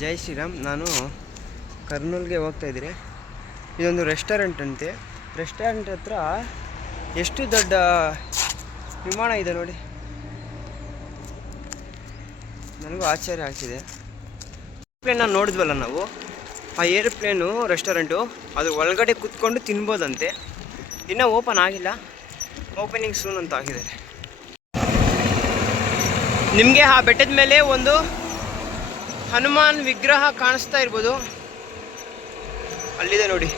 ಜೈ ಶ್ರೀರಾಮ್. ನಾನು ಕರ್ನೂಲ್ಗೆ ಹೋಗ್ತಾ ಇದ್ದೀನಿ. ಇದೊಂದು ರೆಸ್ಟೋರೆಂಟ್ ಅಂತೆ. ರೆಸ್ಟೋರೆಂಟ್ ಹತ್ರ ಎಷ್ಟು ದೊಡ್ಡ ವಿಮಾನ ಇದೆ ನೋಡಿ, ನನಗೂ ಆಶ್ಚರ್ಯ ಆಗ್ತಿದೆ. ಏರ್ಪ್ಲೇನ ನೋಡಿದ್ವಲ್ಲ ನಾವು, ಆ ಏರ್ಪ್ಲೇನು ರೆಸ್ಟೋರೆಂಟು ಅದು ಒಳಗಡೆ ಕೂತ್ಕೊಂಡು ತಿನ್ಬೋದಂತೆ. ಇನ್ನೂ ಓಪನ್ ಆಗಿಲ್ಲ, ಓಪನಿಂಗ್ ಸೂನ್ ಅಂತ ಆಗಿದ್ದಾರೆ. ನಿಮಗೆ ಆ ಬೆಟ್ಟದ ಮೇಲೆ ಒಂದು ಹನುಮಾನ್ ವಿಗ್ರಹ ಕಾಣಿಸ್ತಾ ಇರ್ಬೋದು, ಅಲ್ಲಿದೆ ನೋಡಿ.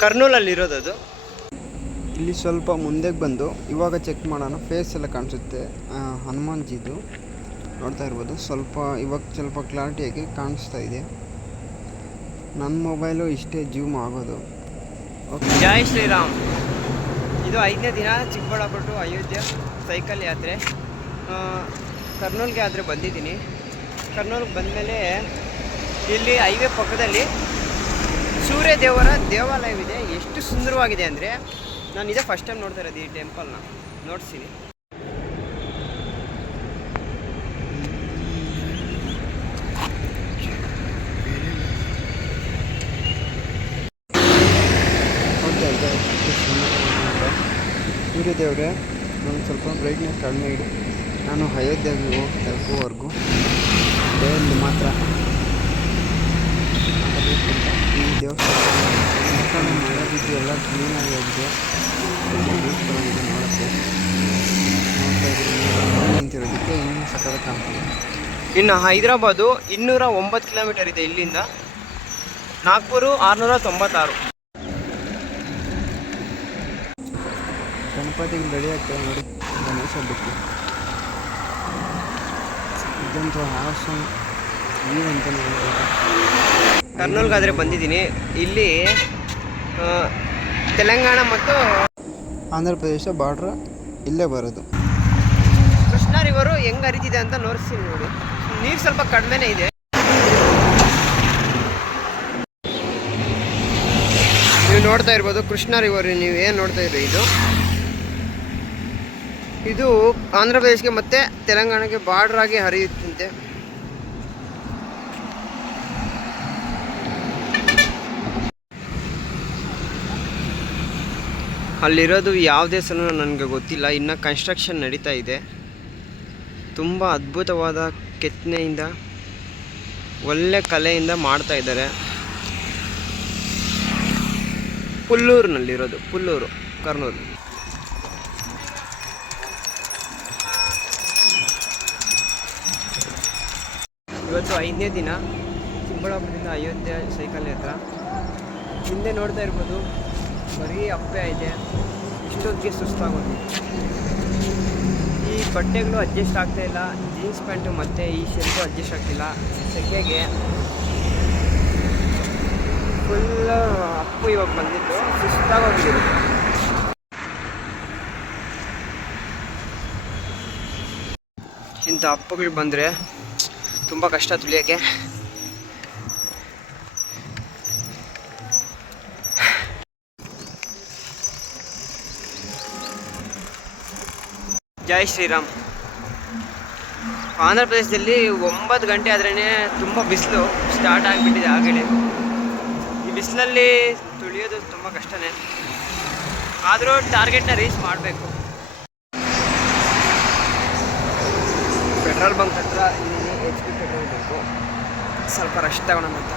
ಕರ್ನೂಲಲ್ಲಿರೋದು ಅದು. ಇಲ್ಲಿ ಸ್ವಲ್ಪ ಮುಂದೆಗೆ ಬಂದು ಇವಾಗ ಚೆಕ್ ಮಾಡೋಣ. ಫೇಸ್ ಎಲ್ಲ ಕಾಣಿಸುತ್ತೆ ಹನುಮಾನ್ಜಿದು, ನೋಡ್ತಾ ಇರ್ಬೋದು. ಸ್ವಲ್ಪ ಕ್ಲಾರಿಟಿಯಾಗಿ ಕಾಣಿಸ್ತಾ ಇದೆ. ನನ್ನ ಮೊಬೈಲು ಇಷ್ಟೇ ಜೂಮ್ ಆಗೋದು. ಓಕೆ, ಜೈ ಶ್ರೀರಾಮ್. ಇದು 5ನೇ ದಿನ ಚಿಕ್ಕಬಳ್ಳಾಪುರ ಟು ಅಯೋಧ್ಯೆ ಸೈಕಲ್ ಯಾತ್ರೆ. ಕರ್ನೂಲ್ಗೆ ಆದರೆ ಬಂದಿದ್ದೀನಿ. ಕರ್ನೂಲ್ಗೆ ಬಂದಮೇಲೆ ಇಲ್ಲಿ ಹೈವೇ ಪಕ್ಕದಲ್ಲಿ ಸೂರ್ಯ ದೇವರ ದೇವಾಲಯವಿದೆ. ಎಷ್ಟು ಸುಂದರವಾಗಿದೆ ಅಂದರೆ, ನಾನು ಇದೇ ಫಸ್ಟ್ ಟೈಮ್ ನೋಡ್ತಾ ಇರೋದು ಈ ಟೆಂಪಲ್ನ. ನೋಡ್ತೀನಿ. ಸೂರ್ಯ ದೇವರೇ, ನಾನು ಸ್ವಲ್ಪ ಬ್ರೈಟ್ನೆಸ್ ಕಡಿಮೆ ಇಡು. ನಾನು ಅಯೋಧ್ಯೆಗೆ ತಲುಪುವವರೆಗೂ ಡೇಯಲ್ಲಿ ಮಾತ್ರ ಈ ದೇವಸ್ಥಾನ ಮಳೆ ಬಿದ್ದು ಎಲ್ಲ ಕ್ಲೀನಾಗಿ ಹೋಗಿದೆ. ಬ್ಯೂಟಿಫುಲ್ಲಾಗಿದೆ ನೋಡೋಕ್ಕೆ. ನೋಡ್ತಾ ಇದ್ದೀನಿ ನಿಂತಿರೋದಕ್ಕೆ ಇನ್ನೂ ಸಕ್ಕತ್ತಾಗಿ ಕಾಣ್ತಿದೆ. ಇನ್ನು ಹೈದರಾಬಾದು 209 ಕಿಲೋಮೀಟರ್ ಇದೆ ಇಲ್ಲಿಂದ. ನಾಗ್ಪುರು 696. ಗಣಪತಿಗೆ ರೆಡಿ ಆಗ್ತದೆ ನೋಡಿ, ಗಣೇಶ ಹಬ್ಬಕ್ಕೆ. ಇದಂತೂ ಹಾಸನ್ ವ್ಯೂ ಅಂತಲೇ ಹೇಳ್ಬೋದು. ಕರ್ನೂಲ್ಗಾದರೆ ಬಂದಿದ್ದೀನಿ. ಇಲ್ಲಿ ತೆಲಂಗಾಣ ಮತ್ತು ಆಂಧ್ರ ಪ್ರದೇಶ ಬಾರ್ಡ್ರ್ ಇಲ್ಲೇ ಬರೋದು. ಕೃಷ್ಣ ರಿವರು ಹೆಂಗೆ ಹರಿತಿದೆ ಅಂತ ನೋಡ್ತೀನಿ ನೋಡಿ. ನೀರು ಸ್ವಲ್ಪ ಕಡಿಮೆನೇ ಇದೆ. ನೀವು ನೋಡ್ತಾ ಇರ್ಬೋದು ಕೃಷ್ಣ ರಿವರ್. ನೀವು ಏನು ನೋಡ್ತಾ ಇರ್ರಿ, ಇದು ಆಂಧ್ರ ಪ್ರದೇಶಕ್ಕೆ ಮತ್ತು ತೆಲಂಗಾಣಕ್ಕೆ ಬಾರ್ಡರ್ ಆಗಿ ಹರಿಯುತ್ತಂತೆ. ಅಲ್ಲಿರೋದು ಯಾವ ದೇಶನೂ ನನಗೆ ಗೊತ್ತಿಲ್ಲ. ಇನ್ನು ಕನ್ಸ್ಟ್ರಕ್ಷನ್ ನಡೀತಾ ಇದೆ. ತುಂಬ ಅದ್ಭುತವಾದ ಕೆತ್ತನೆಯಿಂದ, ಒಳ್ಳೆ ಕಲೆಯಿಂದ ಮಾಡ್ತಾ ಇದ್ದಾರೆ. ಪುಲ್ಲೂರಿನಲ್ಲಿರೋದು, ಪುಲ್ಲೂರು, ಕರ್ನೂಲು. ಇವತ್ತು 5ನೇ ದಿನ ಚಿಕ್ಕಬಳ್ಳಾಪುರದಿಂದ ಅಯೋಧ್ಯೆ ಸೈಕಲ್ ಯಾತ್ರ. ಹಿಂದೆ ನೋಡ್ತಾ ಇರ್ಬೋದು ಬರೀ ಅಪ್ಪೆ ಇದೆ. ಇಷ್ಟೊತ್ತಿಗೆ ಸುಸ್ತಾಗೋದು. ಈ ಬಟ್ಟೆಗಳು ಅಡ್ಜಸ್ಟ್ ಆಗ್ತಾಯಿಲ್ಲ. ಜೀನ್ಸ್ ಪ್ಯಾಂಟು ಮತ್ತು ಈ ಶರ್ಟು ಅಡ್ಜಸ್ಟ್ ಆಗ್ತಿಲ್ಲ ಸೆಕೆಗೆ. ಫುಲ್ ಅಪ್ಪು ಇವಾಗ ಬಂದಿದ್ದು ಸುಸ್ತಾಗೋಗಿದೆ. ಇಂಥ ಅಪ್ಪುಗಳು ಬಂದರೆ ತುಂಬ ಕಷ್ಟ ತುಳಿಯೋಕ್ಕೆ. ಜೈ ಶ್ರೀರಾಮ್. ಆಂಧ್ರ ಪ್ರದೇಶದಲ್ಲಿ 9 ಗಂಟೆ ಆದ್ರೇ ತುಂಬ ಬಿಸಿಲು ಸ್ಟಾರ್ಟ್ ಆಗಿಬಿಟ್ಟಿದೆ ಆಗಲೇ. ಈ ಬಿಸಿಲಲ್ಲಿ ತುಳಿಯೋದು ತುಂಬ ಕಷ್ಟನೇ. ಆದರೂ ಟಾರ್ಗೆಟ್ನ ರೀಚ್ ಮಾಡಬೇಕು. ಪೆಟ್ರೋಲ್ ಬಂಕ್ ಹತ್ರ HP ಪೆಟ್ರೋಲ್ ಬಂಕು. ಸ್ವಲ್ಪ ರಶ್ ತಗೋಣ ಅಂತ.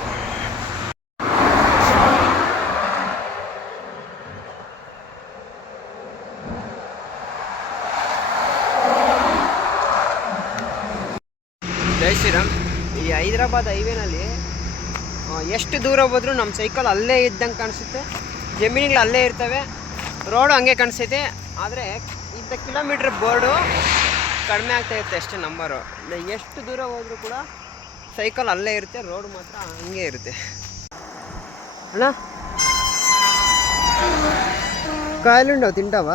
ಜೈ ಶ್ರೀರಾಮ್. ಈ ಹೈದರಾಬಾದ್ ಹೈವೇನಲ್ಲಿ ಎಷ್ಟು ದೂರ ಹೋದ್ರೂ ನಮ್ಮ ಸೈಕಲ್ ಅಲ್ಲೇ ಇದ್ದಂಗೆ ಕಾಣಿಸುತ್ತೆ. ಜಮೀನುಗಳು ಅಲ್ಲೇ ಇರ್ತವೆ, ರೋಡು ಹಂಗೆ ಕಾಣಿಸುತ್ತೆ. ಆದರೆ ಇಂಥ ಕಿಲೋಮೀಟ್ರ್ ಬೋರ್ಡು ಕಡಿಮೆ ಆಗ್ತಾ ಇರುತ್ತೆ ಅಷ್ಟೇ ನಂಬರು. ಎಷ್ಟು ದೂರ ಹೋದರೂ ಕೂಡ ಸೈಕಲ್ ಅಲ್ಲೇ ಇರುತ್ತೆ, ರೋಡ್ ಮಾತ್ರ ಹಂಗೆ ಇರುತ್ತೆ. ಅಣ್ಣ ಕಾಯಲುಂಡವು ತಿಂಟಾವ?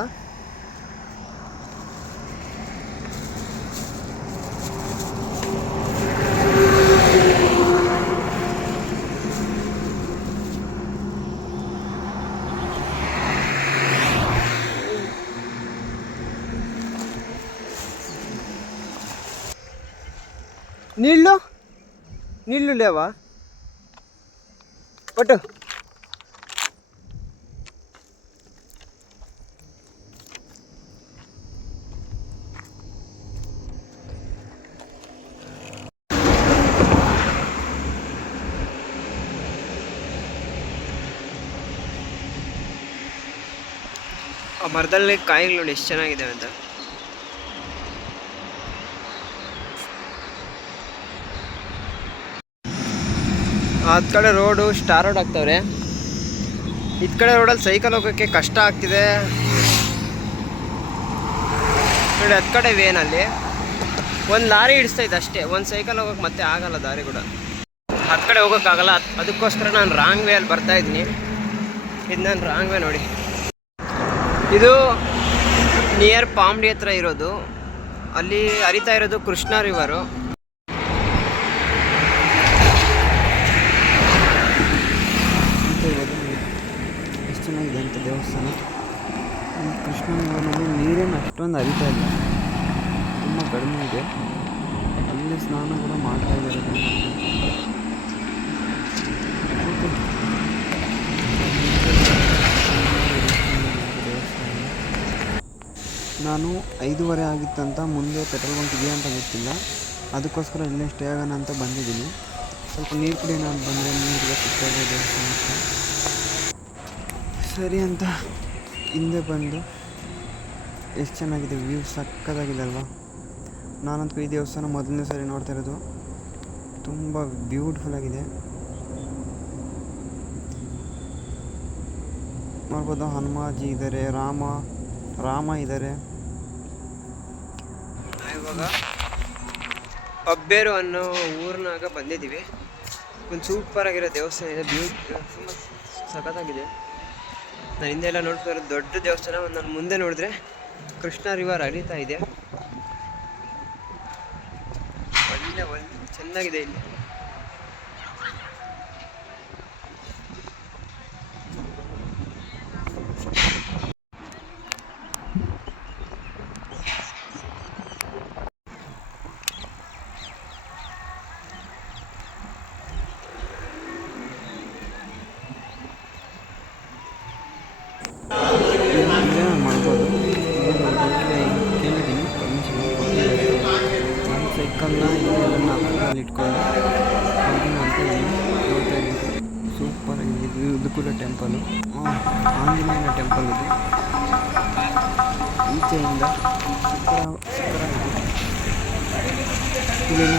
నీళ్ళు నీళ్ళు లేవా పట్టు. ಆ ಮರದಲ್ಲಿ ಕಾಯಿಗಳು ನೋಡಿ ಎಷ್ಟು ಚೆನ್ನಾಗಿದೆ ಅಂತ. ಆ ಕಡೆ ರೋಡು ಸ್ಟಾರ್ ರೋಡ್ ಆಗ್ತವ್ರೆ. ಇದ್ ಕಡೆ ರೋಡಲ್ಲಿ ಸೈಕಲ್ ಹೋಗೋಕ್ಕೆ ಕಷ್ಟ ಆಗ್ತಿದೆ ನೋಡಿ. ಹತ್ತು ಕಡೆ ವೇನಲ್ಲಿ ಒಂದು ಲಾರಿ ಹಿಡಿಸ್ತೈತೆ ಅಷ್ಟೇ, ಒಂದು ಸೈಕಲ್ ಹೋಗೋಕೆ ಮತ್ತೆ ಆಗಲ್ಲ ದಾರಿ ಕೂಡ. ಹತ್ತು ಕಡೆ ಹೋಗೋಕ್ಕಾಗಲ್ಲ, ಅದಕ್ಕೋಸ್ಕರ ನಾನು ರಾಂಗ್ ವೇ ಅಲ್ಲಿ ಬರ್ತಾ ಇದ್ದೀನಿ. ಇದು ನಾನು ರಾಂಗ್ ವೇ ನೋಡಿ. ಇದು ನಿಯರ್ ಪಾಮ್ಡಿ ಹತ್ರ ಇರೋದು, ಅಲ್ಲಿ ಹರಿತಾ ಇರೋದು ಕೃಷ್ಣ ರಿವರು. ಎಷ್ಟು ಚೆನ್ನಾಗಿದೆ ಅಂತ ದೇವಸ್ಥಾನ. ಕೃಷ್ಣ ರಿವರ್ನಲ್ಲಿ ನೀರೇನು ಅಷ್ಟೊಂದು ಹರಿತಾ ಇಲ್ಲ, ತುಂಬ ಕಡಿಮೆ ಇದೆ. ಅಲ್ಲಿ ಸ್ನಾನ ಕೂಡ ಮಾಡ್ತಾ ಇದ್ದಾರೆ. ನಾನು 5:30 ಆಗಿತ್ತಂತ ಮುಂದೆ ಪೆಟ್ರೋಲ್ ಬಂಕ್ ಇದೆಯಾ ಅಂತ ಗೊತ್ತಿಲ್ಲ, ಅದಕ್ಕೋಸ್ಕರ ಇಲ್ಲೇ ಸ್ಟೇ ಆಗೋಣ ಅಂತ ಬಂದಿದ್ದೀನಿ. ಸ್ವಲ್ಪ ನೀರು ಕುಡಿಯೋಣ ಅಂತ ಬಂದರೆ ನೀರಿಗೆ ಸಿಗ್ತಾಯಿದೆ ದೇವಸ್ಥಾನಕ್ಕೆ. ಸರಿ ಅಂತ ಹಿಂದೆ ಬಂದು ಎಷ್ಟು ಚೆನ್ನಾಗಿದೆ ವ್ಯೂ, ಸಕ್ಕತ್ತಾಗಿದೆ ಅಲ್ವಾ. ನಾನಂತೂ ಈ ದೇವಸ್ಥಾನ ಮೊದಲನೇ ಸರಿ ನೋಡ್ತಾ ಇರೋದು, ತುಂಬ ಬ್ಯೂಟಿಫುಲ್ ಆಗಿದೆ. ನೋಡ್ಬೋದು ಹನುಮಾಜಿ ಇದ್ದಾರೆ, ರಾಮ ಇದ್ದಾರೆ. ಇವಾಗ ಪಬ್ಬೇರು ಅನ್ನೋ ಊರಿನಾಗ ಬಂದಿದ್ದೀವಿ. ಒಂದು ಸೂಪರ್ ಆಗಿರೋ ದೇವಸ್ಥಾನ ಇದೆ, ತುಂಬ ಸಖತ್ತಾಗಿದೆ. ನಾನು ಹಿಂದೆ ಎಲ್ಲ ನೋಡ್ತಾ ಇರೋದು ದೊಡ್ಡ ದೇವಸ್ಥಾನ. ನಾನು ಮುಂದೆ ನೋಡಿದ್ರೆ ಕೃಷ್ಣ ರಿವರ್ ಹರಿತಾ ಇದೆ. ಒಳ್ಳೆ ಚೆನ್ನಾಗಿದೆ ಇಲ್ಲಿ. ಮಾಡ್ಬೋದು ಕೇಳಿದ್ದೀನಿ ಪರ್ಮಿಷನ್ ಕೊಟ್ಟಿದ್ದಾರೆ. ನನ್ನ ಸೈಕಲ್ನ ಇಲ್ಲೆಲ್ಲ ಅಲ್ಲಿ ಇಟ್ಕೊಂಡು ಹೋಗೋಣ ಅಂತ ನೋಡ್ತಾ ಇದ್ದೀನಿ. ಸೂಪರ್ ಆಗಿದೆ. ಇದು ಕೂಡ ಟೆಂಪಲು, ಆಂಜನೇಯನ ಟೆಂಪಲ್ ಇದು. ಈಚೆಯಿಂದ ಇಲ್ಲೇನು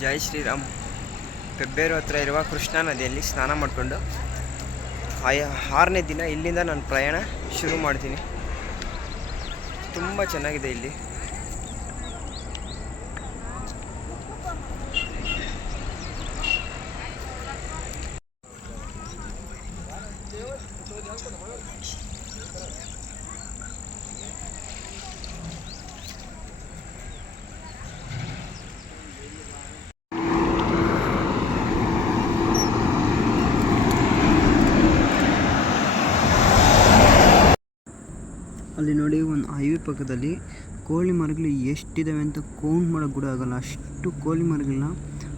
ಜೈ ಶ್ರೀರಾಮ್. ಪೆಬ್ಬೇರು ಹತ್ರ ಇರುವ ಕೃಷ್ಣಾ ನದಿಯಲ್ಲಿ ಸ್ನಾನ ಮಾಡಿಕೊಂಡು 6ನೇ ದಿನ ಇಲ್ಲಿಂದ ನಾನು ಪ್ರಯಾಣ ಶುರು ಮಾಡ್ತೀನಿ. ತುಂಬ ಚೆನ್ನಾಗಿದೆ ಇಲ್ಲಿ. ಅಲ್ಲಿ ನೋಡಿ, ಒಂದು ಹೈವೇ ಪಕ್ಕದಲ್ಲಿ ಕೋಳಿ ಮರಗಳು ಎಷ್ಟಿದ್ದಾವೆ ಅಂತ ಕೌಂಟ್ ಮಾಡೋಕ್ಕೆ ಕೂಡ ಆಗೋಲ್ಲ, ಅಷ್ಟು ಕೋಳಿ ಮರಗಳನ್ನ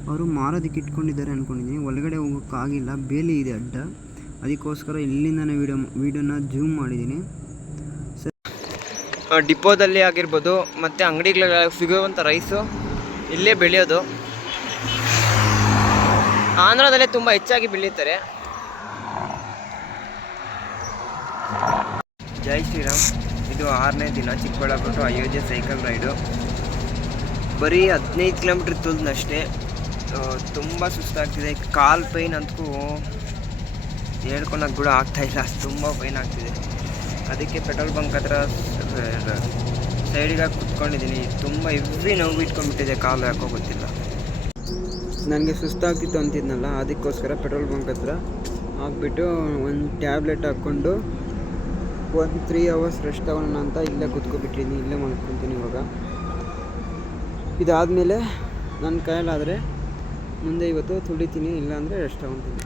ಅವರು ಮಾರೋದಕ್ಕೆ ಇಟ್ಕೊಂಡಿದ್ದಾರೆ ಅಂದ್ಕೊಂಡಿದ್ದೀನಿ. ಒಳಗಡೆ ಹೋಗೋಕ್ಕಾಗಿಲ್ಲ, ಬೇಲಿ ಇದೆ ಅಡ್ಡ, ಅದಕ್ಕೋಸ್ಕರ ಇಲ್ಲಿಂದನೇ ವೀಡಿಯೋನ ಜೂಮ್ ಮಾಡಿದ್ದೀನಿ. ಡಿಪೋದಲ್ಲಿ ಆಗಿರ್ಬೋದು ಮತ್ತು ಅಂಗಡಿಗಳ ಸಿಗುವಂಥ ರೈಸು ಇಲ್ಲೇ ಬೆಳೆಯೋದು. ಆಂಧ್ರದಲ್ಲೇ ತುಂಬ ಹೆಚ್ಚಾಗಿ ಬೆಳೀತಾರೆ. ಜೈ ಶ್ರೀರಾಮ್. ಇದು 6ನೇ ದಿನ Chikkaballapur to Ayodhya cycle ride. ಬರೀ 15 ಕಿಲೋಮೀಟ್ರ್ ತುಳಿದಷ್ಟೇ. ತುಂಬ ಸುಸ್ತಾಗ್ತಿದೆ, ಕಾಲು ಪೈನ್ ಅಂತೂ ಹೇಳ್ಕೊಳಕ್ಕೆ ಕೂಡ ಆಗ್ತಾಯಿಲ್ಲ, ತುಂಬ ಪೈನ್ ಆಗ್ತಿದೆ. ಅದಕ್ಕೆ ಪೆಟ್ರೋಲ್ ಬಂಕ್ ಹತ್ರ ಸೈಡಿಗೆ ಕುತ್ಕೊಂಡಿದ್ದೀನಿ. ತುಂಬ ಹೆವಿ ನೋವು ಇಟ್ಕೊಂಡ್ಬಿಟ್ಟಿದೆ ಕಾಲು, ಯಾಕೋ ಗೊತ್ತಿಲ್ಲ. ನನಗೆ ಸುಸ್ತಾಗ್ತಿತ್ತು ಅಂತಿದ್ನಲ್ಲ, ಅದಕ್ಕೋಸ್ಕರ ಪೆಟ್ರೋಲ್ ಬಂಕ್ ಹತ್ರ ಹಾಕ್ಬಿಟ್ಟು ಒಂದು ಟ್ಯಾಬ್ಲೆಟ್ ಹಾಕ್ಕೊಂಡು ಒಂದು 3 ಅವರ್ಸ್ ರೆಸ್ಟ್ ತಗೊಳ್ಳೋಣ ಅಂತ ಇಲ್ಲೇ ಕುತ್ಕೊಬಿಟ್ಟಿದ್ದೀನಿ. ಇಲ್ಲೇ ಮಲ್ಕೊತೀನಿ ಇವಾಗ. ಇದಾದಮೇಲೆ ನನ್ನ ಕೈಯಲ್ಲಾದರೆ ಮುಂದೆ ಇವತ್ತು ತುಳಿತೀನಿ, ಇಲ್ಲಾಂದರೆ ರೆಸ್ಟ್ ತಗೊತೀನಿ.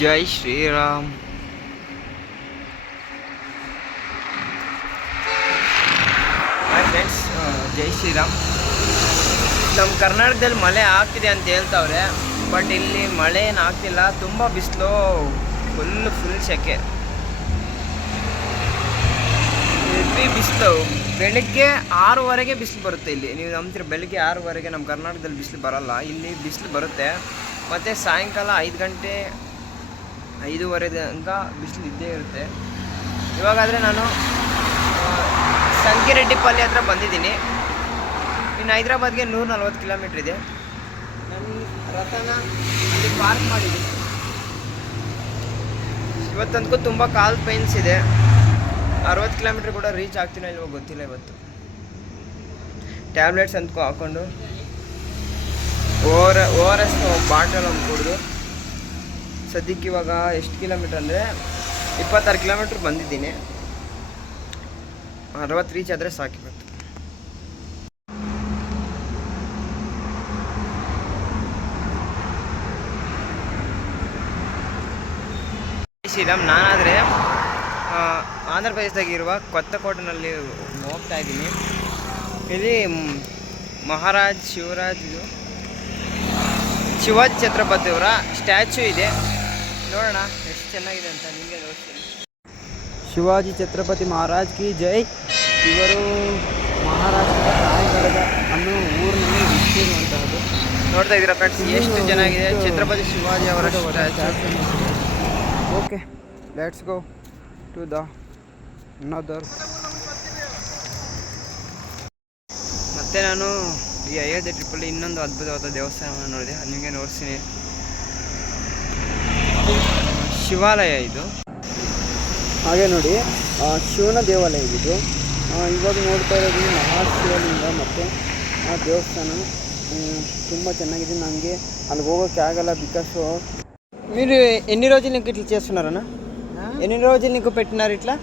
ಜೈ ಶ್ರೀರಾಮ್. ಹಾಯ್ ಫ್ರೆಂಡ್ಸ್, ಜೈ ಶ್ರೀರಾಮ್. ನಮ್ಮ ಕರ್ನಾಟಕದಲ್ಲಿ ಮಳೆ ಆಗ್ತಿದೆ ಅಂತ ಹೇಳ್ತಾವ್ರೆ, ಬಟ್ ಇಲ್ಲಿ ಮಳೆ ಏನು ಆಗ್ತಿಲ್ಲ. ತುಂಬ ಬಿಸಿಲು, ಫುಲ್ ಸೆಕೆ, ಹೆವಿ ಬಿಸಿಲು. ಬೆಳಗ್ಗೆ 6:00ವರೆಗೆ ಬಿಸಿಲು ಬರುತ್ತೆ ಇಲ್ಲಿ. ನೀವು ನಂಬ್ತೀರ, ಬೆಳಗ್ಗೆ 6:00ವರೆಗೆ ನಮ್ಮ ಕರ್ನಾಟಕದಲ್ಲಿ ಬಿಸಿಲು ಬರೋಲ್ಲ, ಇಲ್ಲಿ ಬಿಸಿಲು ಬರುತ್ತೆ. ಮತ್ತು ಸಾಯಂಕಾಲ 5 ಗಂಟೆ 5:30 ತನಕ ಬಿಸಿಲು ಇದ್ದೇ ಇರುತ್ತೆ. ಇವಾಗಾದರೆ ನಾನು ಸಂಕಿರೆಡ್ಡಿಪಲ್ಲಿ ಹತ್ರ ಬಂದಿದ್ದೀನಿ. ಇನ್ನು ಹೈದ್ರಾಬಾದ್ಗೆ 140 ಕಿಲೋಮೀಟ್ರ್ ಇದೆ. ನಾನು ರಥನ ಅಲ್ಲಿ ಪಾರ್ಕ್ ಮಾಡಿದ್ದೀನಿ. ಇವತ್ತಂತೂ ತುಂಬ ಕಾಲು ಪೈನ್ಸ್ ಇದೆ. 60 ಕಿಲೋಮೀಟ್ರ್ ಕೂಡ ರೀಚ್ ಆಗ್ತೀನೋ ಇಲ್ವೋ ಗೊತ್ತಿಲ್ಲ. ಇವತ್ತು ಟ್ಯಾಬ್ಲೆಟ್ಸ್ ಅಂದ್ಕೊ ಹಾಕ್ಕೊಂಡು ORS ಬಾಟಲ್ ಒಂದು ಕುಡಿದು ಸದ್ಯಕ್ಕೆ ಇವಾಗ ಎಷ್ಟು ಕಿಲೋಮೀಟ್ರ್ ಅಂದರೆ 26 ಕಿಲೋಮೀಟ್ರ್ ಬಂದಿದ್ದೀನಿ. 60 ರೀಚ್ ಆದರೆ ಸಾಕಿತ್ತು. ಶ್ರೀರಾಮ್, ನಾನಾದರೆ ಆಂಧ್ರ ಪ್ರದೇಶದಾಗಿರುವ ಕೊತ್ತಕೋಟೆನಲ್ಲಿ ಹೋಗ್ತಾ ಇದ್ದೀನಿ. ಇಲ್ಲಿ ಮಹಾರಾಜ್ ಶಿವಾಜಿ ಛತ್ರಪತಿ ಅವರ ಸ್ಟ್ಯಾಚ್ಯೂ ಇದೆ. ನೋಡೋಣ ಎಷ್ಟು ಚೆನ್ನಾಗಿದೆ ಅಂತ ನಿಮಗೆ ನೋಡ್ತೀನಿ. ಶಿವಾಜಿ ಛತ್ರಪತಿ ಮಹಾರಾಜ್ ಕಿ ಜೈ. ಇವರು ಮಹಾರಾಷ್ಟ್ರದ ರಾಯಗಢದ ಅನ್ನೋ ಊರಿನಲ್ಲಿ ಹುಟ್ಟಿರುವಂತಹದ್ದು. ನೋಡ್ತಾ ಇದ್ದೀರಾ ಫ್ರೆಂಡ್ಸ್, ಎಷ್ಟು ಚೆನ್ನಾಗಿದೆ ಛತ್ರಪತಿ ಶಿವಾಜಿ ಅವರ statue. Okay, let's go to the another. ಮತ್ತೆ ನಾನು ಈ ಅಯೋಧ್ಯೆ ಟ್ರಿಪ್ಪಲ್ಲಿ ಇನ್ನೊಂದು ಅದ್ಭುತವಾದ ದೇವಸ್ಥಾನವನ್ನು ನೋಡಿದೆ, ಅದು ನಿಮಗೆ ನೋಡ್ತೀನಿ. ಶಿವಾಲಯ ಇದು. ಹಾಗೆ ನೋಡಿ, ಶಿವನ ದೇವಾಲಯ ಇದು. ಇವಾಗ ನೋಡ್ತಾ ಇರೋದು ಮಹಾಶಿವಲಿಂಗ ಮತ್ತು ಆ దేవస్థాన ತುಂಬ ಚೆನ್ನಾಗಿದೆ. ನನಗೆ అಲ್ಲಿకి ಹೋಗೋಕ್ಕೆ ಆಗಲ್ಲ, బికాస్ మీరు ఎన్ని రోజులు నీకు ఇట్లా చేస్తున్నారన్నా? ఎన్ని రోజులు నీకు పెట్టినారు ఇట్లా?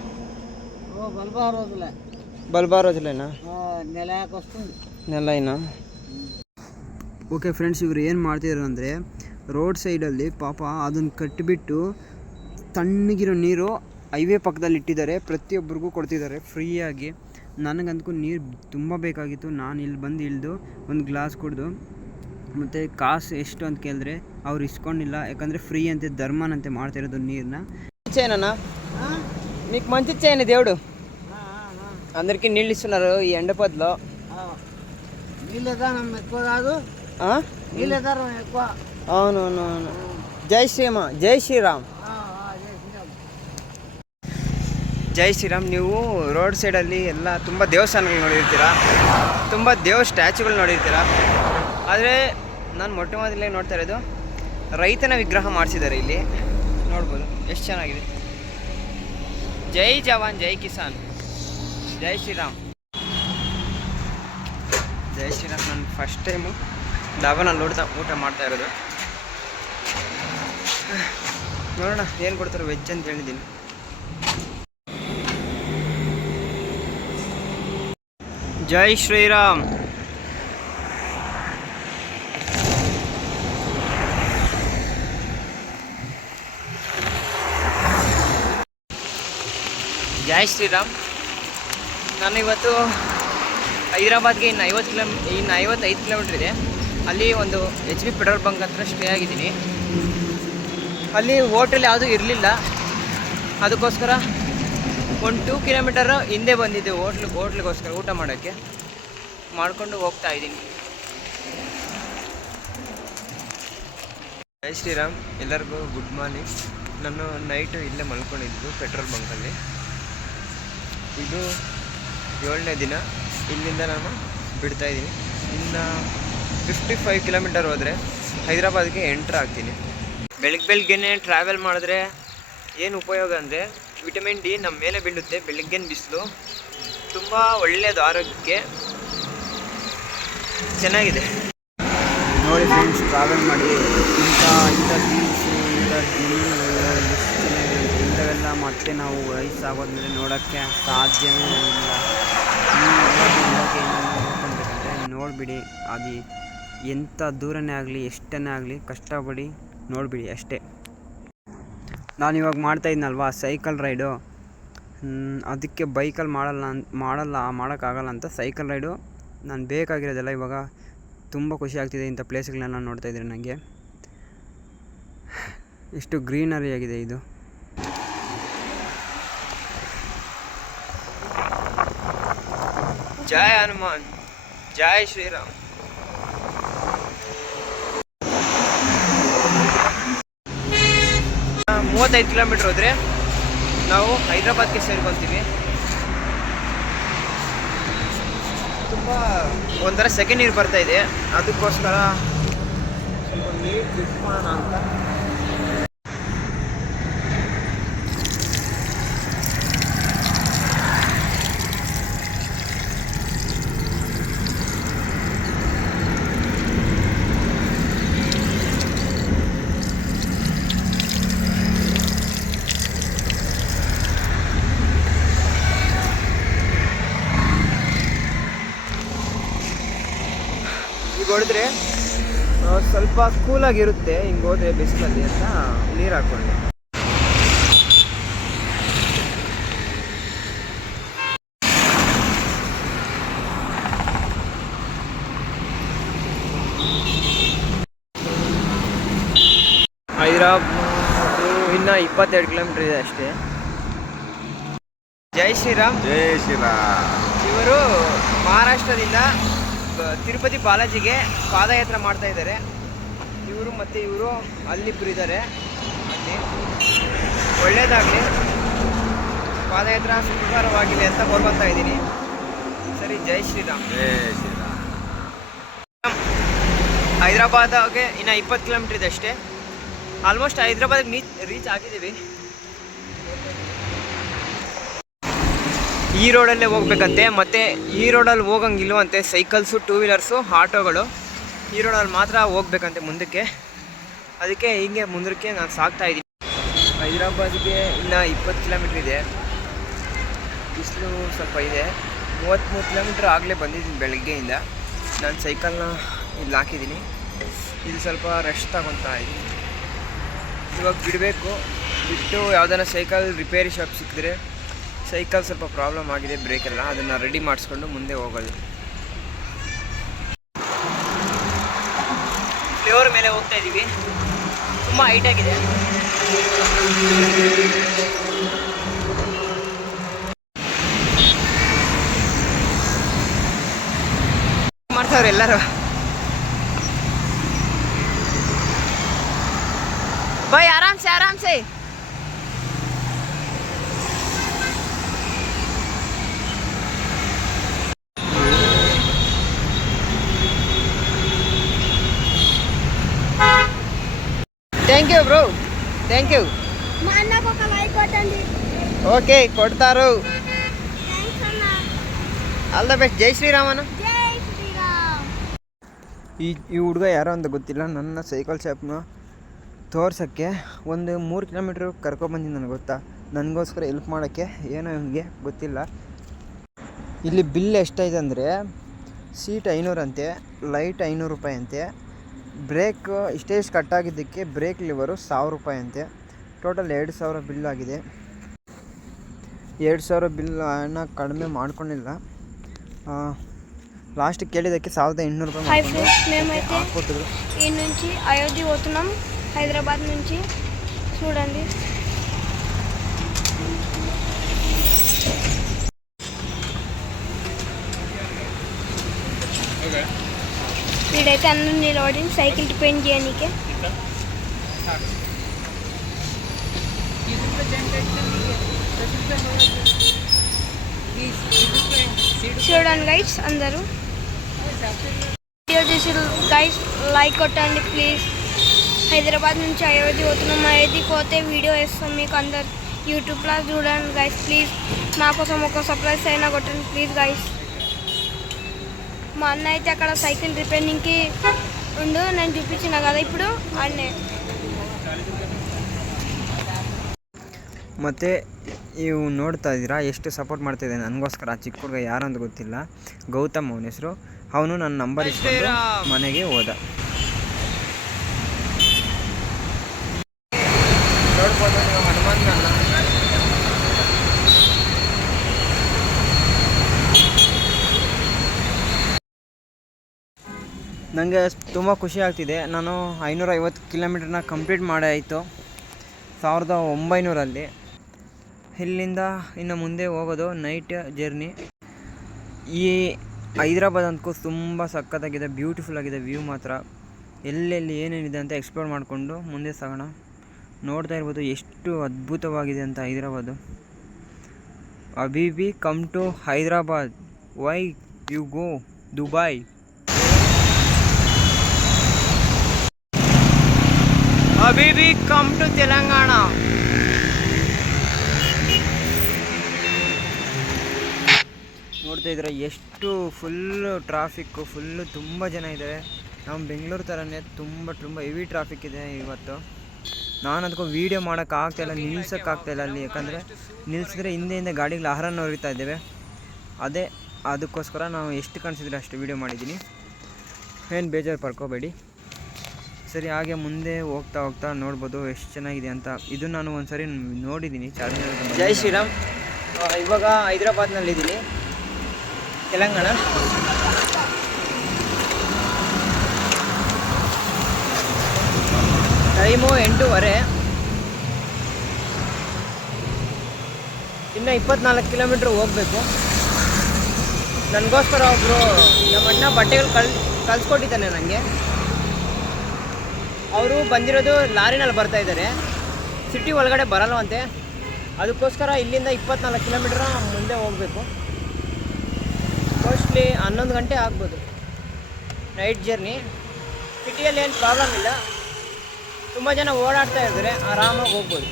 బల్బా రోజులేనా? నెల అయినా. ಓಕೆ ಫ್ರೆಂಡ್ಸ್, ಇವರು ಏನು ಮಾಡ್ತಿದ್ರು ಅಂದರೆ ರೋಡ್ ಸೈಡಲ್ಲಿ ಪಾಪ ಅದನ್ನು ಕಟ್ಟಿಬಿಟ್ಟು ತಣ್ಣಗಿರೋ ನೀರು ಹೈವೇ ಪಕ್ಕದಲ್ಲಿ ಇಟ್ಟಿದ್ದಾರೆ. ಪ್ರತಿಯೊಬ್ಬರಿಗೂ ಕೊಡ್ತಿದ್ದಾರೆ ಫ್ರೀಯಾಗಿ. ನನಗಂತೂ ನೀರು ತುಂಬ ಬೇಕಾಗಿತ್ತು. ನಾನು ಇಲ್ಲಿ ಬಂದು ಇಳಿದು ಒಂದು ಗ್ಲಾಸ್ ಕುಡಿದು, ಮತ್ತು ಕಾಸು ಎಷ್ಟು ಅಂತ ಕೇಳಿದ್ರೆ ಅವ್ರು ಇಸ್ಕೊಂಡಿಲ್ಲ, ಯಾಕಂದರೆ ఫ్రీ అంతే, ధర్మానంతే ಮಾಡ್ತಿರೋದು నీరున. చేయనన్నా మీకు మంచి చేయను దేవుడు, అందరికీ నీళ్ళు ఇస్తున్నారు ఈ ఎండపదిలో. నీళ్ళదానం ఎక్కువ కాదు, నీళ్ళదానం ఎక్కువ. అవునవునవును. జై శ్రీరామ్. జై శ్రీరామ్. ಜೈ ಶ್ರೀರಾಮ್. ನೀವು ರೋಡ್ ಸೈಡಲ್ಲಿ ಎಲ್ಲ ತುಂಬ ದೇವಸ್ಥಾನಗಳು ನೋಡಿರ್ತೀರ, ತುಂಬ ಸ್ಟ್ಯಾಚ್ಯೂಗಳು ನೋಡಿರ್ತೀರ. ಆದರೆ ನಾನು ಮೊಟ್ಟ ಮೊದಲೇ ನೋಡ್ತಾ ಇರೋದು ರೈತನ ವಿಗ್ರಹ ಮಾಡಿಸಿದ್ದಾರೆ ಇಲ್ಲಿ. ನೋಡ್ಬೋದು ಎಷ್ಟು ಚೆನ್ನಾಗಿದೆ. ಜೈ ಜವಾನ್ ಜೈ ಕಿಸಾನ್. ಜೈ ಶ್ರೀರಾಮ್. ಜೈ ಶ್ರೀರಾಮ್. ನಾನು ಫಸ್ಟ್ ಟೈಮು ಡಾಬಾನಲ್ಲಿ ಊಟ ಮಾಡ್ತಾ ಇರೋದು. ನೋಡೋಣ ಏನು ಕೊಡ್ತಾರೆ. ವೆಜ್ ಅಂತ ಹೇಳಿದ್ದೀನಿ. ಜೈ ಶ್ರೀರಾಮ್. ಜೈ ಶ್ರೀರಾಮ್. ನಾನು ಇವತ್ತು ಹೈದರಾಬಾದ್ಗೆ ಇನ್ನು 55 ಕಿಲೋಮೀಟ್ರ್ ಇದೆ. ಅಲ್ಲಿ ಒಂದು HP ಪೆಟ್ರೋಲ್ ಬಂಕ್ ಹತ್ರ ಸ್ಟೇ ಆಗಿದ್ದೀನಿ. ಅಲ್ಲಿ ಹೋಟೆಲ್ ಯಾವುದೂ ಇರಲಿಲ್ಲ, ಅದಕ್ಕೋಸ್ಕರ ಒಂದು 2 ಕಿಲೋಮೀಟರ್ ಹಿಂದೆ ಬಂದಿದ್ದೆ ಹೋಟ್ಲಿಗೋಸ್ಕರ ಊಟ ಮಾಡೋಕ್ಕೆ. ಮಾಡಿಕೊಂಡು ಹೋಗ್ತಾ ಇದ್ದೀನಿ. ಜೈ ಶ್ರೀರಾಮ್. ಎಲ್ಲರಿಗೂ ಗುಡ್ ಮಾರ್ನಿಂಗ್. ನಾನು ನೈಟು ಇಲ್ಲೇ ಮಲ್ಕೊಂಡಿದ್ದು ಪೆಟ್ರೋಲ್ ಬಂಕಲ್ಲಿ. ಇದು 7ನೇ ದಿನ. ಇಲ್ಲಿಂದ ನಾನು ಬಿಡ್ತಾಯಿದ್ದೀನಿ. ಇನ್ನು 55 ಕಿಲೋಮೀಟರ್ ಹೋದರೆ ಹೈದರಾಬಾದ್ಗೆ ಎಂಟ್ರ್ ಆಗ್ತೀನಿ. ಬೆಳಗ್ಗೆನೇ ಟ್ರಾವೆಲ್ ಮಾಡಿದ್ರೆ ಏನು ಉಪಯೋಗ ಅಂದರೆ ವಿಟಮಿನ್ ಡಿ ನಮ್ಮ ಮೇಲೆ ಬೀಳುತ್ತೆ. ಬೆಳಗ್ಗಿನ ಬಿಸಿಲು ತುಂಬ ಒಳ್ಳೆಯದು, ಆರೋಗ್ಯಕ್ಕೆ ಚೆನ್ನಾಗಿದೆ. ನೋಡಿ ಫ್ರೆಂಡ್ಸ್, ಟ್ರಾವೆಲ್ ಮಾಡಿ ಇಂಥ ಬೀಚು, ಇಂಥವೆಲ್ಲ ಮತ್ತೆ ನಾವು ವಯಸ್ಸಾಗೋದ್ಮೇಲೆ ನೋಡೋಕ್ಕೆ ಸಾಧ್ಯವೇ ಇಲ್ಲ. ಇವಾಗ ನೋಡ್ಕೊಳ್ಬೇಕಂದ್ರೆ ನೋಡಿಬಿಡಿ. ಅದು ಎಂಥ ದೂರನೇ ಆಗಲಿ ಎಷ್ಟನೇ ಆಗಲಿ ಕಷ್ಟಪಡಿ ನೋಡಿಬಿಡಿ ಅಷ್ಟೇ. ನಾನಿವಾಗ ಮಾಡ್ತಾಯಿದ್ನಲ್ವ ಸೈಕಲ್ ರೈಡು, ಅದಕ್ಕೆ ಬೈಕಲ್ಲಿ ಮಾಡೋಕ್ಕಾಗಲ್ಲ ಅಂತ ಸೈಕಲ್ ರೈಡು ನಾನು ಬೇಕಾಗಿರೋದೆಲ್ಲ. ಇವಾಗ ತುಂಬ ಖುಷಿ ಆಗ್ತಿದೆ ಇಂಥ ಪ್ಲೇಸ್ಗಳನ್ನೆಲ್ಲ ನೋಡ್ತಾಯಿದ್ರೆ ನನಗೆ. ಎಷ್ಟು ಗ್ರೀನರಿ ಆಗಿದೆ ಇದು. ಜೈ ಹನುಮಾನ್, ಜೈ ಶ್ರೀರಾಮ್. $35 ಕಿಲೋಮೀಟ್ರ್ ಹೋದರೆ ನಾವು ಹೈದ್ರಾಬಾದ್ಗೆ ಸೇರ್ಕೊತೀವಿ. ತುಂಬ ಒಂಥರ ಸೆಕೆಂಡ್ ನೀರು ಬರ್ತಾಯಿದೆ, ಅದಕ್ಕೋಸ್ಕರ ಸ್ವಲ್ಪ ನೀರು ಬಿಟ್ಟು ಮಾಡೋಣ ಅಂತ. ಹೊಡೆದ್ರೆ ಸ್ವಲ್ಪ ಕೂಲಾಗಿರುತ್ತೆ ಹಿಂಗೆ ಹೋದ್ರೆ ಬಿಸಿಲಲ್ಲಿ ಅಂತ ನೀರು ಹಾಕ್ಕೊಂಡೆ. ಹೈದರಾಬಾದ್ ಇನ್ನು 22 ಕಿಲೋಮೀಟ್ರ್ ಇದೆ ಅಷ್ಟೇ. ಜೈ ಶ್ರೀರಾಮ್. ಜೈ ಶ್ರೀರಾಮ್. ಇವರು ಮಹಾರಾಷ್ಟ್ರದಿಂದ ತಿರುಪತಿ ಬಾಲಾಜಿಗೆ ಪಾದಯಾತ್ರೆ ಮಾಡ್ತಾ ಇದ್ದಾರೆ. ಇವರು ಮತ್ತು ಇವರು ಅಲ್ಲಿಬ್ಬರು ಇದ್ದಾರೆ. ಅಲ್ಲಿ ಒಳ್ಳೆಯದಾಗಲಿ, ಪಾದಯಾತ್ರೆ ಸುಖಕರವಾಗಿದೆ ಅಂತ ಕೋರ್ಕೊತಾ ಇದ್ದೀನಿ. ಸರಿ, ಜೈ ಶ್ರೀರಾಮ್. ಜೈ ಶ್ರೀರಾಮ್. ಹೈದರಾಬಾದ್ಗೆ ಇನ್ನು 20 ಕಿಲೋಮೀಟ್ರ್ ಇದೆ ಅಷ್ಟೇ. ಆಲ್ಮೋಸ್ಟ್ ಹೈದರಾಬಾದ್ಗೆ ರೀಚ್ ಆಗಿದ್ದೀವಿ. ಈ ರೋಡಲ್ಲೇ ಹೋಗ್ಬೇಕಂತೆ, ಮತ್ತು ಈ ರೋಡಲ್ಲಿ ಹೋಗಂಗಿಲ್ವಂತೆ ಸೈಕಲ್ಸು, ಟೂ ವೀಲರ್ಸು, ಆಟೋಗಳು. ಈ ರೋಡಲ್ಲಿ ಮಾತ್ರ ಹೋಗ್ಬೇಕಂತೆ ಮುಂದಕ್ಕೆ. ಅದಕ್ಕೆ ಹೀಗೆ ಮುಂದಕ್ಕೆ ನಾನು ಸಾಗ್ತಾಯಿದ್ದೀನಿ. ಹೈದರಾಬಾದ್ಗೆ ಇನ್ನು 20 ಕಿಲೋಮೀಟ್ರ್ ಇದೆ. ಬಿಸಿಲು ಸ್ವಲ್ಪ ಇದೆ. 33 ಕಿಲೋಮೀಟ್ರ್ ಆಗಲೇ ಬಂದಿದ್ದೀನಿ ಬೆಳಗ್ಗೆಯಿಂದ. ನಾನು ಸೈಕಲ್ನ ಇಲ್ಲಿ ಹಾಕಿದ್ದೀನಿ. ಇಲ್ಲಿ ಸ್ವಲ್ಪ ರೆಸ್ಟ್ ತಗೊತಾ ಇದ್ದೀನಿ. ಇವಾಗ ಬಿಡಬೇಕು. ಬಿಟ್ಟು ಯಾವುದಾರ ಸೈಕಲ್ ರಿಪೇರಿ ಶಾಪ್ ಸಿಕ್ಕಿದ್ರೆ, ಸೈಕಲ್ ಸ್ವಲ್ಪ ಪ್ರಾಬ್ಲಮ್ ಆಗಿದೆ ಬ್ರೇಕೆಲ್ಲ, ಅದನ್ನು ರೆಡಿ ಮಾಡಿಸ್ಕೊಂಡು ಮುಂದೆ ಹೋಗೋದು. ಫ್ಲೇವರ್ ಮೇಲೆ ಹೋಗ್ತಾ ಇದ್ದೀವಿ. ತುಂಬ ಹೈಟಾಗಿದೆ. ಮಾಡ್ತಾವ್ರೆ ಎಲ್ಲರೂ. भाई आराम से आराम से. Thank you bro, thank you. మా అన్నకు ఒక లైక్ కొట్టండి. ఓకే, కొడతారు. థాంక్స్ అన్న. All the best. ಜೈ ಶ್ರೀರಾಮ್ ಅಣ್ಣ. ಜೈ ಶ್ರೀರಾಮ್. ಈ ಹುಡುಗ ಯಾರೋ ಅಂತ ಗೊತ್ತಿಲ್ಲ. ನನ್ನ ಸೈಕಲ್ ಶಾಪ್ನ ತೋರ್ಸೋಕ್ಕೆ ಒಂದು 3 ಕಿಲೋಮೀಟ್ರ್ ಕರ್ಕೊಬಂದಿದ್ದು ನನಗೆ ಗೊತ್ತಾ. ನನಗೋಸ್ಕರ ಹೆಲ್ಪ್ ಮಾಡೋಕ್ಕೆ ಏನೋ ಇವನಿಗೆ ಗೊತ್ತಿಲ್ಲ. ಇಲ್ಲಿ ಬಿಲ್ ಎಷ್ಟಾಯ್ತು ಅಂದರೆ, ಸೀಟ್ 500 ಅಂತೆ, ಲೈಟ್ 500 ರೂಪಾಯಿ ಅಂತೆ, ಬ್ರೇಕ್ ಇಷ್ಟೇ ಕಟ್ಟಾಗಿದ್ದಕ್ಕೆ ಬ್ರೇಕ್ ಲಿವರು 1000 ರೂಪಾಯಿ ಅಂತೆ. ಟೋಟಲ್ 2000 ಬಿಲ್ ಆಗಿದೆ. 2000 ಬಿಲ್ ಅನ್ನ ಕಡಿಮೆ ಮಾಡ್ಕೊಂಡಿಲ್ಲ. లాస్ట్ కేಳಿదಕ್ಕೆ 1800 రూపాయలు హాయ్ ఫ్రెండ్స్, మేమైతే ఈ నుంచి అయోధ్య పోతున్నాం. హైదరాబాద్ నుంచి చూడండి. వీడైతే అందరూ నిలబడి సైకిల్ రిపేర్ చేయనీకే. చూడండి గైస్, అందరూ వీడియో చూసి గైస్ లైక్ కొట్టండి ప్లీజ్. హైదరాబాద్ నుంచి అయోధ్య పోతున్నాం. అయోధ్యకి పోతే వీడియో వేస్తాం మీకు అందరు యూట్యూబ్లో చూడండి గైస్ ప్లీజ్. మా కోసం ఒక సర్ప్రైజ్ అయినా కొట్టండి ప్లీజ్ గైస్. మా అన్న అయితే అక్కడ సైకిల్ రిపేరింగ్కి ఉండు, నేను చూపించిన కదా ఇప్పుడు అన్నే. ಮತ್ತು ಇವು ನೋಡ್ತಾ ಇದ್ದೀರಾ ಎಷ್ಟು ಸಪೋರ್ಟ್ ಮಾಡ್ತಾಯಿದ್ದೆ ನನಗೋಸ್ಕರ. ಚಿಕ್ಕ ಹುಡುಗ ಯಾರು ಅಂತ ಗೊತ್ತಿಲ್ಲ, ಗೌತಮ್ ಅವನ ಹೆಸರು. ಅವನು ನನ್ನ ನಂಬರ್ ಇಸ್ಕೊಂಡು ಮನೆಗೆ ಹೋದ. ನೋಡ್ಬೋದು ನೀವು ಹನುಮಾನ್ಗನ್ನ. ನನಗೆ ತುಂಬ ಖುಷಿ ಆಗ್ತಿದೆ. ನಾನು 550 ಕಿಲೋಮೀಟ್ರನ್ನ ಕಂಪ್ಲೀಟ್ ಮಾಡಾಯಿತು 1900 ಇಲ್ಲಿಂದ ಇನ್ನು ಮುಂದೆ ಹೋಗೋದು ನೈಟ್ ಜರ್ನಿ. ಈ ಹೈದ್ರಾಬಾದ್ ಅಂತೂ ತುಂಬ ಸಖತ್ತಾಗಿದೆ, ಬ್ಯೂಟಿಫುಲ್ ಆಗಿದೆ. ವ್ಯೂ ಮಾತ್ರ ಎಲ್ಲೆಲ್ಲಿ ಏನೇನಿದೆ ಅಂತ ಎಕ್ಸ್ಪ್ಲೋರ್ ಮಾಡಿಕೊಂಡು ಮುಂದೆ ಸಾಗೋಣ. ನೋಡ್ತಾ ಇರ್ಬೋದು ಎಷ್ಟು ಅದ್ಭುತವಾಗಿದೆ ಅಂತ ಹೈದ್ರಾಬಾದು. ಅಬಿಬಿ come to Hyderabad, why you go Dubai. ಅಬಿಬಿ ಕಮ್ ಟು ತೆಲಂಗಾಣ. ನೋಡ್ತಾ ಇದ್ರೆ ಎಷ್ಟು ಫುಲ್ಲು ಟ್ರಾಫಿಕ್ಕು, ಫುಲ್ಲು ತುಂಬ ಜನ ಇದ್ದಾರೆ. ನಮ್ಮ ಬೆಂಗಳೂರು ಥರನೇ ತುಂಬ ಹೆವಿ ಟ್ರಾಫಿಕ್ ಇದೆ ಇವತ್ತು. ನಾನು ಅದಕ್ಕೂ ವೀಡಿಯೋ ಮಾಡೋಕ್ಕಾಗ್ತಾಯಿಲ್ಲ, ನಿಲ್ಸೋಕ್ಕಾಗ್ತಾಯಿಲ್ಲ ಅಲ್ಲಿ. ಯಾಕಂದರೆ ನಿಲ್ಲಿಸಿದ್ರೆ ಹಿಂದೆ ಗಾಡಿಗಳು ಆಹಾರನ ಹೊರಿತಾ ಇದ್ದೇವೆ. ಅದಕ್ಕೋಸ್ಕರ ನಾವು ಎಷ್ಟು ಕಾಣಿಸಿದ್ರೆ ಅಷ್ಟು ವೀಡಿಯೋ ಮಾಡಿದ್ದೀನಿ, ಏನು ಬೇಜಾರು ಪಡ್ಕೋಬೇಡಿ. ಸರಿ, ಹಾಗೆ ಮುಂದೆ ಹೋಗ್ತಾ ನೋಡ್ಬೋದು ಎಷ್ಟು ಚೆನ್ನಾಗಿದೆ ಅಂತ. ಇದು ನಾನು ಒಂದು ಸರಿ ನೋಡಿದ್ದೀನಿ ಚಾರ್ಮಿನಾರ್. ಜೈ ಶ್ರೀರಾಮ್. ಇವಾಗ ಹೈದ್ರಾಬಾದ್ನಲ್ಲಿದ್ದೀನಿ, ತೆಲಂಗಾಣ. ಟೈಮು 8:15. ಇನ್ನು 24 ಕಿಲೋಮೀಟ್ರ್ ಹೋಗಬೇಕು. ನನಗೋಸ್ಕರ ಒಬ್ಬರು ನಮ್ಮ ಅಣ್ಣ ಬಟ್ಟೆಗಳು ಕಳಿಸ್ಕೊಟ್ಟಿದ್ದಾನೆ ನನಗೆ. ಅವರು ಬಂದಿರೋದು ಲಾರಿನಲ್ಲಿ ಬರ್ತಾಯಿದ್ದಾರೆ, ಸಿಟಿ ಒಳಗಡೆ ಬರಲ್ವಂತೆ. ಅದಕ್ಕೋಸ್ಕರ ಇಲ್ಲಿಂದ 24 ಕಿಲೋಮೀಟ್ರ್ ಮುಂದೆ ಹೋಗಬೇಕು. ಮೋಸ್ಟ್ಲಿ 11 ಗಂಟೆ ಆಗ್ಬೋದು ನೈಟ್ ಜರ್ನಿ. ಸಿಟಿಯಲ್ಲಿ ಏನು ಪ್ರಾಬ್ಲಮ್ ಇಲ್ಲ, ತುಂಬ ಜನ ಓಡಾಡ್ತಾ ಇದ್ದಾರೆ, ಆರಾಮಾಗಿ ಹೋಗ್ಬೋದು.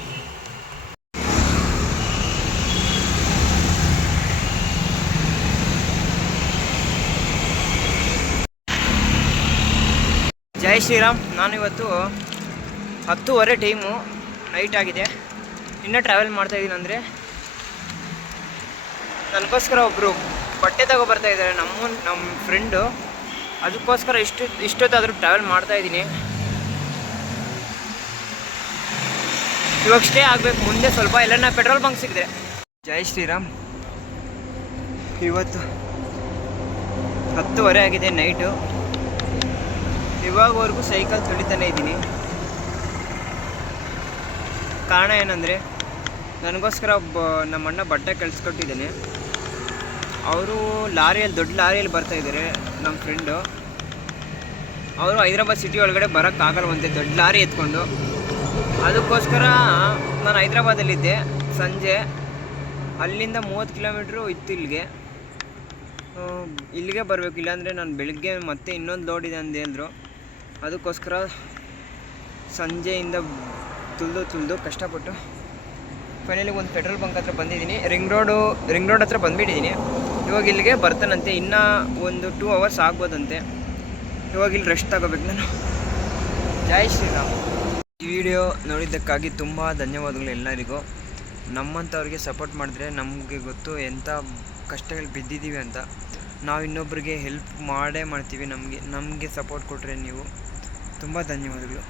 ಜೈ ಶ್ರೀರಾಮ್. ನಾನಿವತ್ತು 10:30 ಟೈಮು, ನೈಟ್ ಆಗಿದೆ. ಇನ್ನೂ ಟ್ರಾವೆಲ್ ಮಾಡ್ತಾಯಿದ್ದೀನಿ. ಅಂದರೆ ನನಗೋಸ್ಕರ ಒಬ್ಬರು ಬಟ್ಟೆ ತಗೊಬರ್ತಾ ಇದ್ದಾರೆ, ನಮ್ಮ ಫ್ರೆಂಡು. ಅದಕ್ಕೋಸ್ಕರ ಇಷ್ಟೊತ್ತಾದರೂ ಟ್ರಾವೆಲ್ ಮಾಡ್ತಾಯಿದ್ದೀನಿ. ಇವಾಗ ಸ್ಟೇ ಆಗಬೇಕು ಮುಂದೆ ಸ್ವಲ್ಪ, ಎಲ್ಲನ ಪೆಟ್ರೋಲ್ ಬಂಕ್ ಸಿಕ್ಕಿದೆ. ಜೈ ಶ್ರೀರಾಮ್. ಇವತ್ತು 10:30 ಆಗಿದೆ ನೈಟು. ಇವಾಗವರೆಗೂ ಸೈಕಲ್ ತುಳಿತಾನೆ ಇದ್ದೀನಿ. ಕಾರಣ ಏನಂದರೆ ನನಗೋಸ್ಕರ ನಮ್ಮ ಅಣ್ಣ ಬಟ್ಟೆ ಕಳಿಸ್ಕೊಟ್ಟಿದ್ದಾನೆ. ಅವರು ದೊಡ್ಡ ಲಾರಿಯಲ್ಲಿ ಬರ್ತಾಯಿದ್ದಾರೆ. ನಮ್ಮ ಫ್ರೆಂಡು ಅವರು ಹೈದ್ರಾಬಾದ್ ಸಿಟಿ ಒಳಗಡೆ ಬರೋಕ್ಕಾಗಲ್ವಂತೆ ದೊಡ್ಡ ಲಾರಿ ಎತ್ಕೊಂಡು. ಅದಕ್ಕೋಸ್ಕರ ನಾನು ಹೈದ್ರಾಬಾದಲ್ಲಿದ್ದೆ. ಸಂಜೆ ಅಲ್ಲಿಂದ 30 ಕಿಲೋಮೀಟ್ರು ಇತ್ತು ಇಲ್ಲಿಗೆ ಬರಬೇಕು. ಇಲ್ಲಾಂದರೆ ನಾನು ಬೆಳಗ್ಗೆ ಮತ್ತೆ ಇನ್ನೊಂದು ಲೋಡ್ ಇದೆ ಅಂತ ಹೇಳಿದ್ರು. ಅದಕ್ಕೋಸ್ಕರ ಸಂಜೆಯಿಂದ ತುಳಿದು ಕಷ್ಟಪಟ್ಟು ಫೈನಲಿ ಒಂದು ಪೆಟ್ರೋಲ್ ಬಂಕ್ ಹತ್ರ ಬಂದಿದ್ದೀನಿ. ರಿಂಗ್ ರೋಡ್ ಹತ್ರ ಬಂದುಬಿಟ್ಟಿದ್ದೀನಿ. ಇವಾಗ ಇಲ್ಲಿಗೆ ಬರ್ತಾನಂತೆ. ಇನ್ನೂ ಒಂದು 2 ಅವರ್ಸ್ ಆಗ್ಬೋದಂತೆ. ಇವಾಗ ಇಲ್ಲಿ ರೆಸ್ಟ್ ತಗೋಬೇಕು ನಾನು. ಜೈ ಶ್ರೀರಾಮ್. ಈ ವಿಡಿಯೋ ನೋಡಿದ್ದಕ್ಕಾಗಿ ತುಂಬ ಧನ್ಯವಾದಗಳು ಎಲ್ಲರಿಗೂ. ನಮ್ಮಂಥವ್ರಿಗೆ ಸಪೋರ್ಟ್ ಮಾಡಿದ್ರೆ ನಮಗೆ ಗೊತ್ತು ಎಂಥ ಕಷ್ಟಗಳು ಬಿದ್ದಿದ್ದೀವಿ ಅಂತ. ನಾವು ಇನ್ನೊಬ್ಬರಿಗೆ ಹೆಲ್ಪ್ ಮಾಡೇ ಮಾಡ್ತೀವಿ. ನಮಗೆ ಸಪೋರ್ಟ್ ಕೊಟ್ಟರೆ ನೀವು ತುಂಬ ಧನ್ಯವಾದಗಳು.